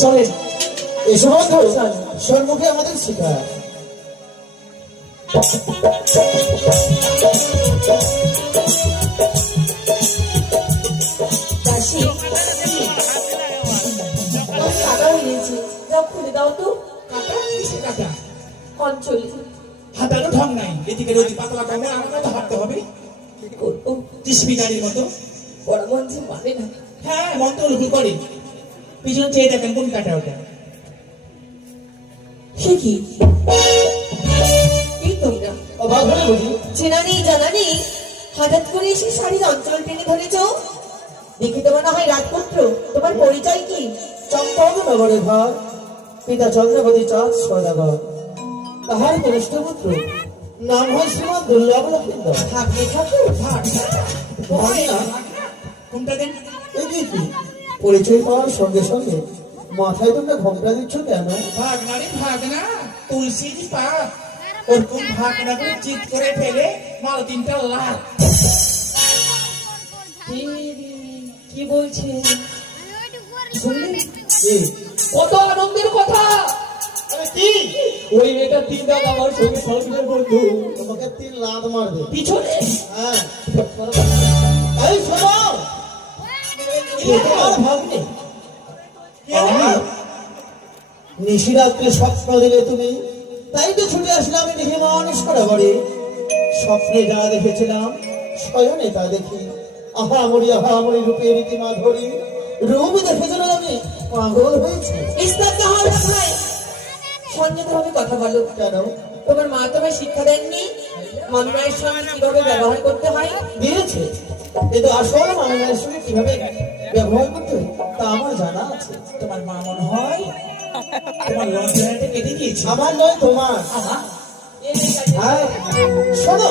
চলেন। এসব বন্ধু আমাদের শিখা তো। হাঁটারও ঢং নাই। এদিকে রোদি পাতলা কমে আমার মতো হাঁটতে হবে। মতো। মানে না। হ্যাঁ মন্ত্র করে। পিছনে চেয়ে দেখেন কোন কাটা ওটা। সে কি? এই তোমরা অবাক হলে বুঝি। চেনা নেই জানা নেই। হঠাৎ করে এসে শাড়ির অঞ্চল টেনে ধরেছ? দেখে তো মনে হয় রাজপুত্র। তোমার পরিচয় কি? চম্পক নগরের ঘর পিতা চন্দ্রপতি চাঁদ সদাগর। তাহার কনিষ্ঠ পুত্র। নাম হয় শ্রীমান দুর্লভ লক্ষিন্দর থাকবে ঠাকুর ভাগ কোনটা দেন? এটি কি? পরিচয় পাওয়ার সঙ্গে সঙ্গে মাথায় তোমরা ঘোমটা দিচ্ছ কেন? ভাগ না রে ভাগ না তুলসীর পাত ওরকম ভাগ না করে চিত করে ফেলে মাল তিনটা লাল কি বলছে শুনলেন কি? কত আনন্দের কথা! কি? ওই মেয়েটা তিন দাগ আমার সঙ্গে সংসার বন্ধু তোমাকে তিন লাদ মারবে। পিছনে? হ্যাঁ। এই শোনো! এ ভাগ্নে নিশিরাত্রে স্বপ্ন দিলে তুমি তাই তো ছুটে আসলাম আমি দেখি মানুষ করা বাড়ি স্বপ্নে যা দেখেছিলাম শয়নে তা দেখি। আহামরি আহামরি রূপে রীতিমা ধরি। রূপ দেখেছিল আমি পাগল হয়েছে। তাহলে ভাই সংযতভাবে কথা বলো কেন তোমার মা তোমার শিক্ষা দেননি? মায়ের সঙ্গে কীভাবে ব্যবহার করতে হয়? দিয়েছে। কিন্তু আসল মায়ের সঙ্গে কীভাবে ব্যবহার করতে হয় তা আমার জানা আছে। তোমার মা মনে হয় তোমার লজ্জাটা কেটে দিয়েছে আমার নয় তোমার। হ্যাঁ শোনো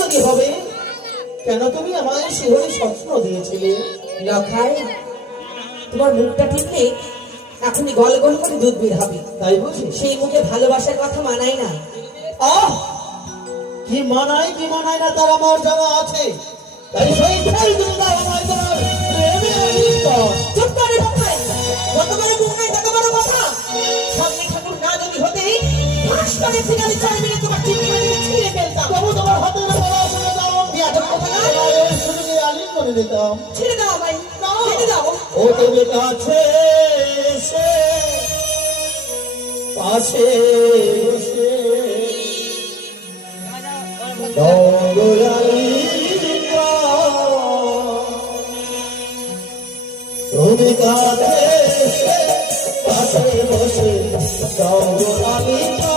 যদি হবে কেন তুমি আমায় সেভাবে স্বপ্ন দিয়েছিলে? লখাই তোমার মুখটা ঠিকলে এখনই গল গল করে দুধ বের হবে। তাই বুঝি সেই মুখে ভালোবাসার কথা মানায় না। আহ! কি মানায় কি মানায় না তার আমার জানা আছে। তাই সেই দাও আমায় তোমার প্রেমে অলিপ্ত। চুপ করে লখাই যত বড় মুখ নাই তত বড় কথা। সামনে ঠাকুর না যদি হতে ফাঁস করে সিগারে চাই মিলে তোমার চিঠি মাটি ছিঁড়ে ফেলতাম। তবু তোমার হাতে বলা শুনে দাও। ছেড়ে ছেড়ে ও কাছে এসে পাশে বসে। তুমি কাছে পাশে বসে। দৌড়ালি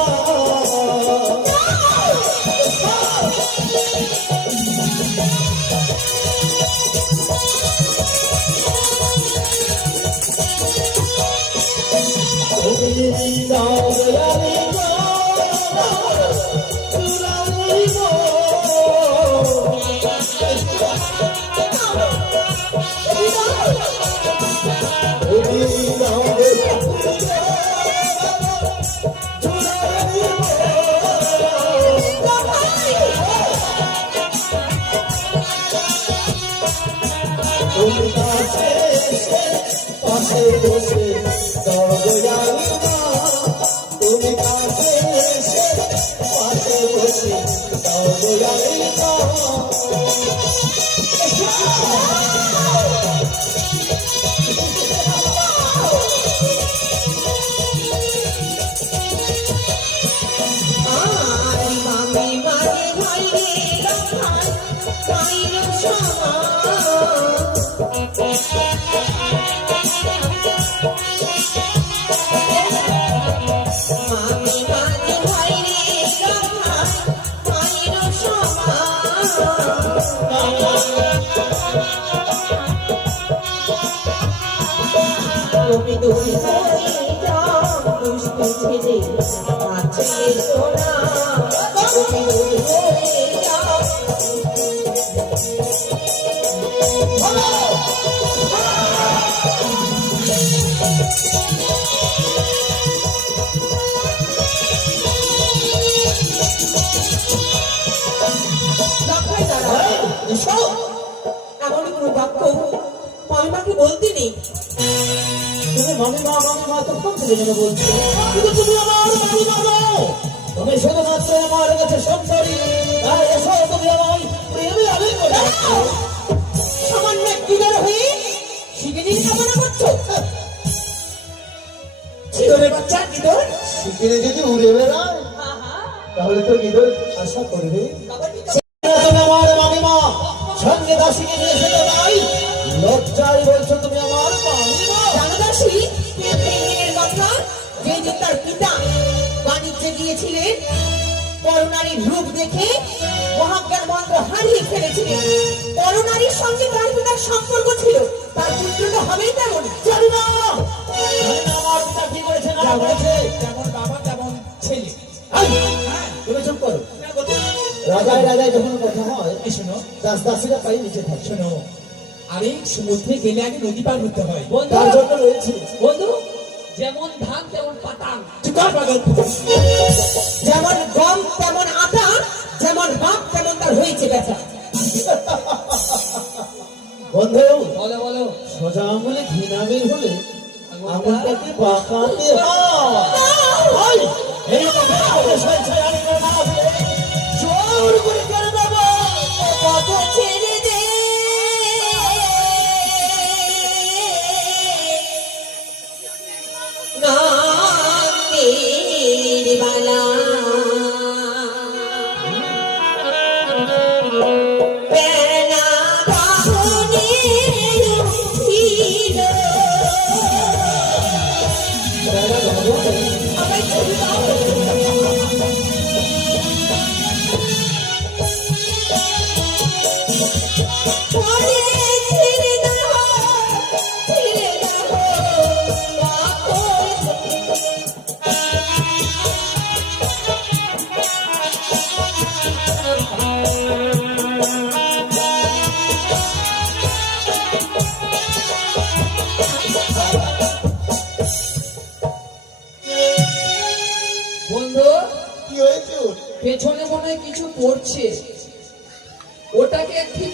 তুমি কাছে পাশে বসে এমন কোনো বাক্য। মামিমাকে বলতে নেই। তুমি মামি মা মামি মা তো থেকে যেন বলছো? কিন্তু তুমি আমার মামি মা নও তুমি শুধুমাত্র আমার কাছে সংসারী তাই এসো তুমি আমার প্রেমে আবির করে। রাখো। সামান্য হয়ে শিবিনীর কামনা করছ? চিদরের বাচ্চা চিদর শিখিরে যদি উড়ে বেড়ায় তাহলে তো ঈদের আশা করবে। আমার মামিমা সঙ্গে দাসীকে নিয়ে এসে নাই লজ্জায় বলছো তুমি আমার জানদাসী এই কথা যে দিন তার পিতা বাণিজ্যে গিয়েছিলেন পরনারীর রূপ দেখে মহাজ্ঞান মন্ত্র হারিয়ে ফেলেছিলেন। পরনারীর সঙ্গে তার পিতার সম্পর্ক ছিল তার পুত্রটা হবেই তেমন। জানি না। আমার পিতা কি করেছে না করেছে। যেমন বাবা তেমন ছেলে। হ্যাঁ তুমি চুপ করো। রাজায় রাজায় যখন কথা হয় শোনো। দাস দাসীরা পাই নিচে থাকে। শোনো আরে সমুদ্রে গেলে আগে নদী পার হতে হয়। তার জন্য রয়েছে। বন্ধু যেমন ধান তেমন পাগল যেমন গম তেমন আটা যেমন বাপ তেমন তার হয়েছে বেচা। বন্ধু বলো বলো। সোজা আঙুলে ঘৃণা বের হলে আঙুলটাকে বাঁকাতে হয় এই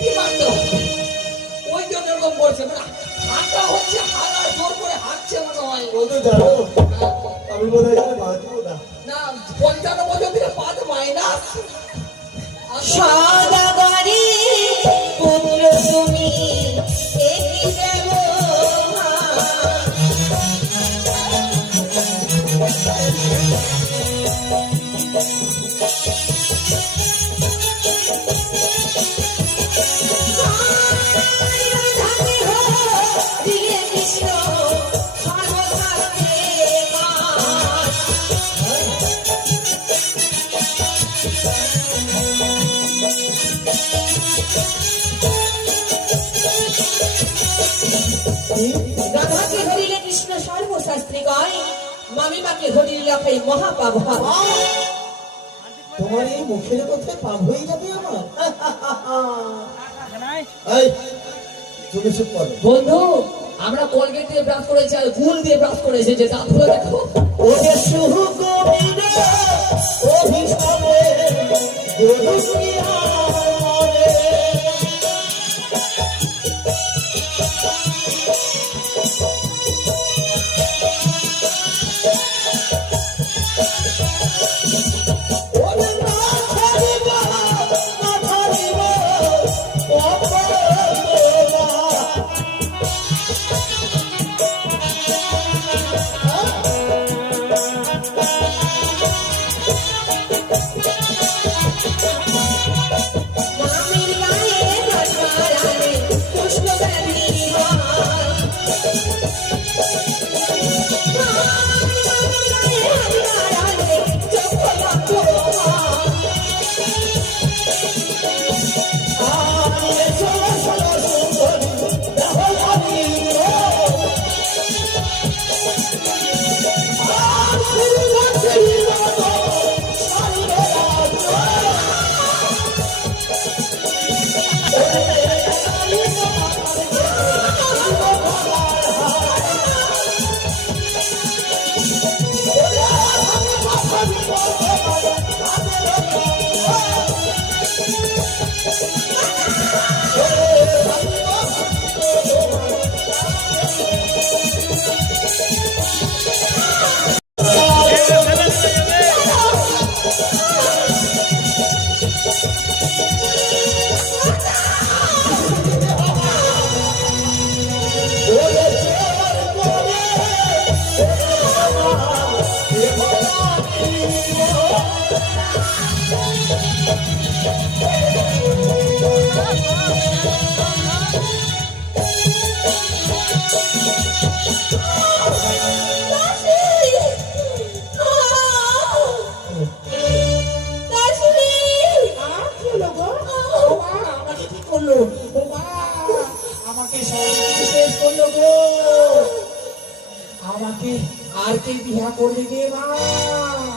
হবে? ওই জন্য এরকম হাঁটা হচ্ছে হাঁটা জোর করে হাঁটছে মনে হয়। আমি বোধ হয় বাঁচবো না। না পঞ্চান্ন বছর থেকে পাঁচ মাইনাস। সদাগরে সর্বশাস্ত্রী গায় মামিমাকে হরিলে লখাই মহাপাপ তোমার এই মুখের কথা পাপ হয়ে যাবে আমার। তুমি চুপ করো। বন্ধু আমরা কলগেট দিয়ে ব্রাশ করেছি আর গুল দিয়ে ব্রাশ করেছি যে দাঁতগুলো দেখো। ওরে শুভ গোবিন্দ অভিষেকে গুরুসিয়া Thank you. Vamos